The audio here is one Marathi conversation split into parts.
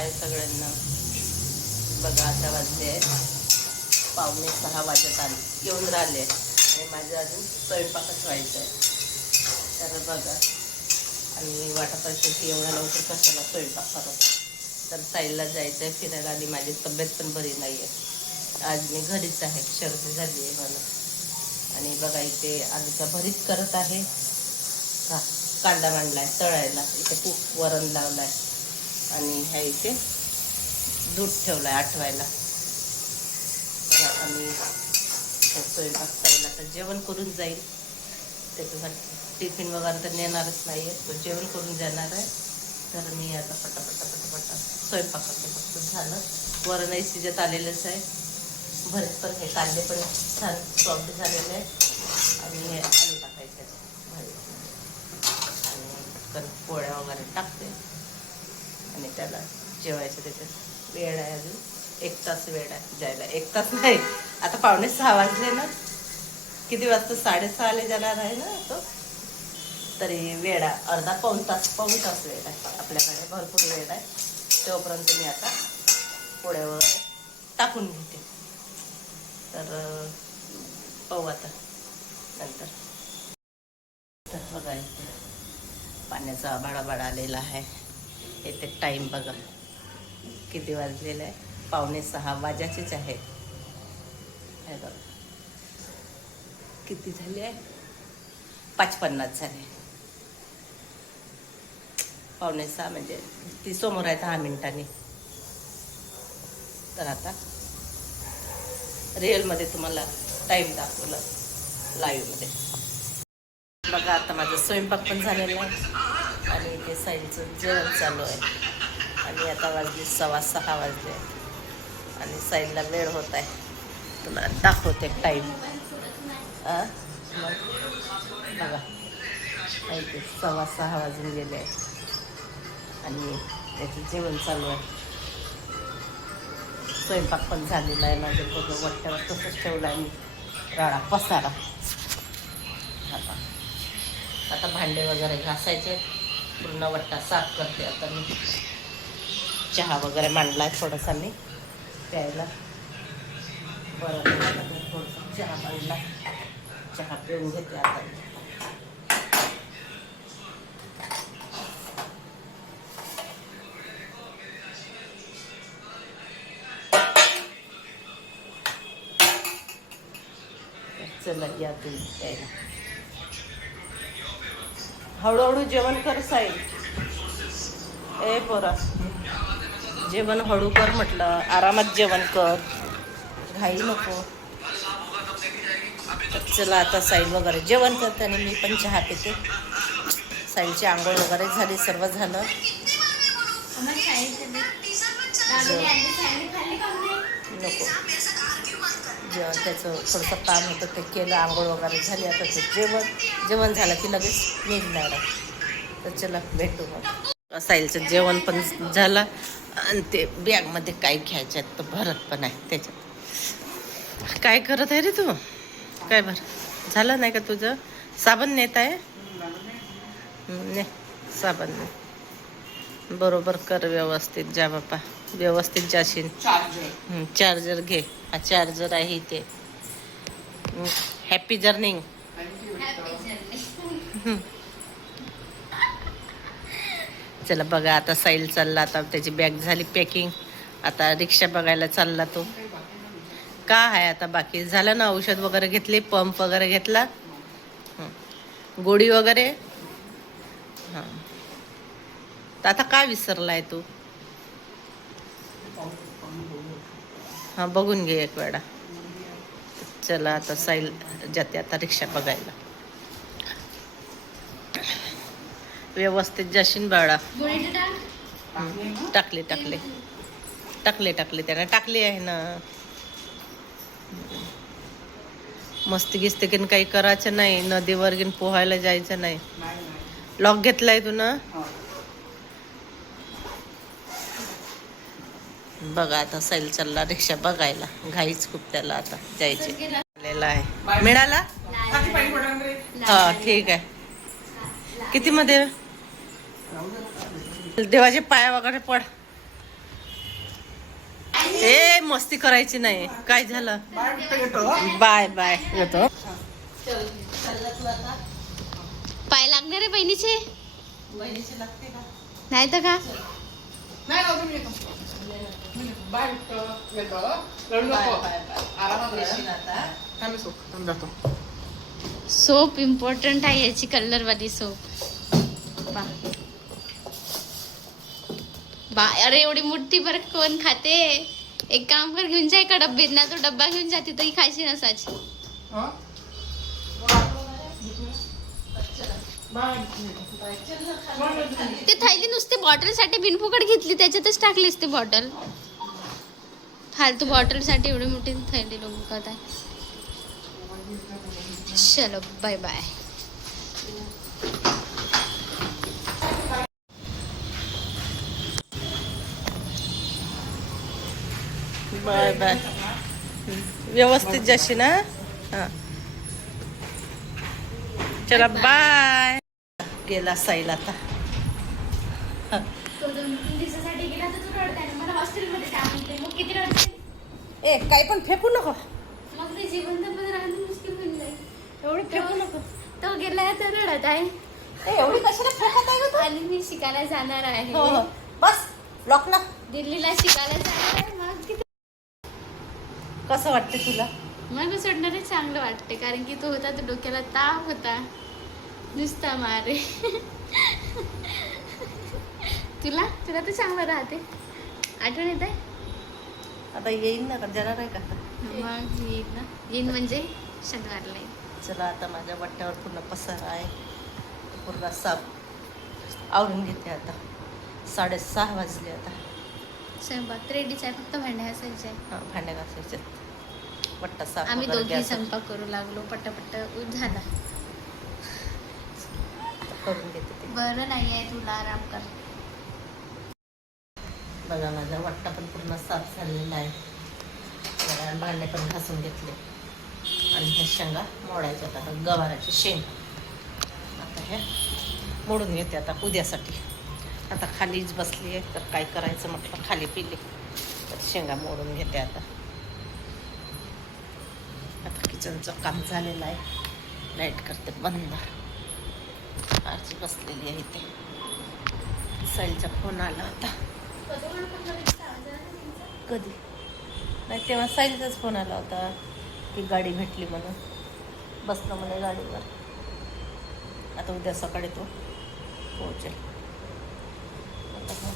आहे सगळ्यांना. बघा आता वाजले आहेत. पावणे सहा वाजत आले. येऊन राहिले. आणि माझं अजून स्वयंपाकच व्हायचं आहे तर बघा आणि वाटत असेल की एवढ्या लवकर कशाला स्वयंपाक करत तर साईडला जायचं आहे फिरायला आणि माझी तब्येत पण बरी नाही आहे आज मी घरीच आहे. सर्दी झाली आहे मला आणि बघा इथे आजचा भरीत करत आहे. का कांदा मांडला आहे तळायला. इथे खूप वरण आहे आणि ह्या इथे दूध ठेवलं आहे आठवायला आणि स्वयंपाक साईडला तर जेवण करून जाईल. त्याच्यासाठी टिफिन वगैरे तर नेणारच नाही आहे तो जेवण करून जाणार आहे. तर मी आता पटापटा पटापटा स्वयंपाक करते फक्त झालं. वरणही शिजत आलेलंच आहे. भरत पण हे कांदे पण छान सॉफ्ट झालेले आहे आणि हे आलू टाकायचे आणि पोळ्या वगैरे टाकते. आणि त्याला जेवायचं त्याच्यात वेळ आहे अजून. एक तास वेळ आहे जायला. एक तास नाही. आता पावणे सहा वाजले ना. किती वाजता? साडेसहाला जाणार आहे ना तो. तरी वेळ आहे. अर्धा पाऊण तास पाऊण तास वेळ आहे. आपल्याकडे भरपूर वेळ आहे. तोपर्यंत मी आता पोळ्यावर टाकून घेते. तर पाहू आता. नंतर. तर बघा इथे. पाण्याचा आबाळाबाळ आलेला आहे. येते टाईम बघा. किती वाजलेला आहे? पावणे सहा वाजाचेच आहे बघा. किती झाले आहे? पाच पन्नास झाले. पावणे सहा म्हणजे ती समोर आहे दहा मिनिटांनी. तर आता रिअलमध्ये तुम्हाला टाईम दाखवला लाईव्हमध्ये बघा आता माझा स्वयंपाक पण झालेला आहे. आणि ते साईडचं जेवण चालू आहे. आणि आता वाजले सव्वा सहा वाजले. आणि साईडला वेळ होत आहे. तुला दाखवते टाईम मग बघा. इथे सव्वा सहा वाजून गेले आहे. आणि त्याचं जेवण चालू आहे. स्वयंपाक पण झालेला आहे माझे बघ वट्ट्यावर तसंच ठेवला आहे मी. राळा पसारा. आता. आता भांडे वगैरे घासायचे. पूर्ण वट्टा साफ करते. आता मी चहा वगैरे मांडला आहे थोडासा मी. प्यायला. बरं थोडंसं चहा मांडला चहा पिऊन घेते आता मी. चला या तुम्ही प्यायला. हळूहळू जेवण कर साईल ए पोरा. जेवण हळू कर म्हटलं. आरामात जेवण कर. घाई नको. चला आता साईल वगैरे जेवण करते आणि मी पण चहा पिते. साईलची आंघोळ वगैरे झाली सर्व झालं. नको. जेवण त्याचं थोडंसं काम होतं ते केलं आंघोळ वगैरे झाली. आता ते जेवण जेवण झालं की लगेच निघणार आहे. तर चला भेटू मग. साईलचं जेवण पण झालं. आणि ते बॅगमध्ये काय घ्यायचं आहे तर भरत पण आहे त्याच्यात. काय करत आहे रे तू? काय बरं झालं नाही का तुझं? साबण नेत आहे? हं, ने साबण ने. बरोबर कर व्यवस्थित जा बापा. व्यवस्थित जाशील. चार्जर. घे. हा चार्जर आहे इथे. हॅपी जर्निंग चला बघा आता साईल चालला आता त्याची बॅग झाली पॅकिंग आता रिक्षा बघायला चालला तो. का आहे आता बाकी? झालं ना औषध वगैरे घेतले पंप वगैरे घेतला. गोळी वगैरे? हां. तर आता का विसरलाय तू? हां बघून घे एक वेळा. चला आता साईल जाते आता रिक्षा बघायला. व्यवस्थित जाशील बाळा. हं, टाकले टाकले. टाकले टाकले त्यानं. टाकले आहे ना. मस्ती गिस्ती काही करायचं नाही. नदीवर घेऊन पोहायला जायचं नाही. लॉक घेतलाय तू ना? बघा आता सैल चालला रिक्षा बघायला. घाईच खूप त्याला आता जायचे. आलेला आहे. मिळाला? हा ठीक आहे. किती मध्ये? देवाचे पाया वगैरे पड. मस्ती करायची नाही. काय झालं? Bye bye. येतो. पाय लागणार आहे बहिणीचे? बहिणीची लागते का? नाही तर का बाय सोप इम्पॉर्टंट आहे याची कलर वाली सोप बा अरे एवढी मोठी बरं कोण खाते? एक काम कर घेऊन जाय का डब्बीत ना तो डब्बा घेऊन जाते तरी खायची नसाच हं? बाय बिट्टू येतो. ते थैली नुसती बॉटलसाठी बिनफुकट घेतली त्याच्यातच टाकलीस ती बॉटल. फालतू बॉटलसाठी एवढी मोठी थैली लोक आहे चलो बाय बाय बाय बाय व्यवस्थित जाशी ना हा. चला बाय गेला साईल आता. मला ए काय पण फेकू नको. मग ते जिवंत पण राहणं मुश्किल होऊन जाईल. एवढी फेकू नको. तो गेला तर रडत आहे एवढी कशाला फेकत आहे? आणि मी शिकायला जाणार हो हो. आहे बस लॉक ना. दिल्लीला शिकायला जाणार आहे. मग किती कसं वाटते तुला? मग सोडणार आहे चांगलं वाटते कारण की तो होता तो डोक्याला ताप होता. नुसता मारे. तुला? तुला तर चांगलं राहते. आठवण येत आहे आता येईन ना का जाणार आहे का? मग येईन ना. येईन म्हणजे शनिवारला येईन. चला आता माझ्या वाट्यावर पूर्ण पसार आहे. पूर्ण साफ आवरून घेते आता. साडेसहा वाजले आता. स्वयंपाक रेडीच आहे फक्त भांडे हां भांड्या घासायचे वट्टा साफ आम्ही दोघी स्वयंपाक करू लागलो पटापट झाला. करून घेते ते. बरं नाही आहे तुला आराम कर. बघा माझा वट्टा पण पूर्ण साफ झालेला आहे. जरा भांडे पण घासून घेतले. आणि ह्या शेंगा मोडायच्या आता गवाराची शेंग. आता ह्या मोडून घेते आता उद्यासाठी. आता खालीच बसली आहे तर काय करायचं म्हटलं खाली पिली. तर शेंगा मोडून घेते आता. आता किचनचं काम झालेलं आहे. लाइट करते बंद. आरची बसलेली आहे इथे. साईलचा फोन आला होता. कधी? नाही तेव्हा साईलचाच फोन आला होता की गाडी भेटली म्हणून. बसलं म्हणे गाडीवर. आता उद्या सकाळी तो पोहोचेल. आता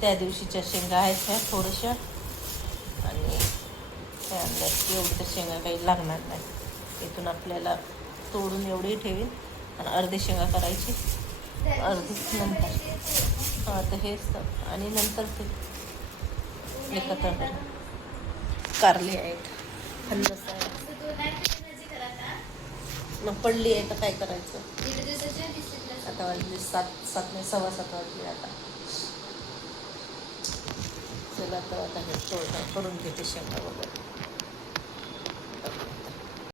त्या दिवशीच्या शेंगा आहेत ह्या थोड्याशा. आणि त्या अंदाज की एवढी तर शेंगा काही लागणार नाही इथून आपल्याला तोडून एवढी ठेवीन. आणि अर्धी शेंगा करायची. अर्धी नंतर. हां तर हेच आणि नंतर ते एकत्र करू कारले आहेत. फणस आहे मग पडली आहे तर काय करायचं? आता वाजले सात सात नाही सव्वा सात वाजले आता. चला तर आता हे थोडं करून घेते शेंगा वगैरे.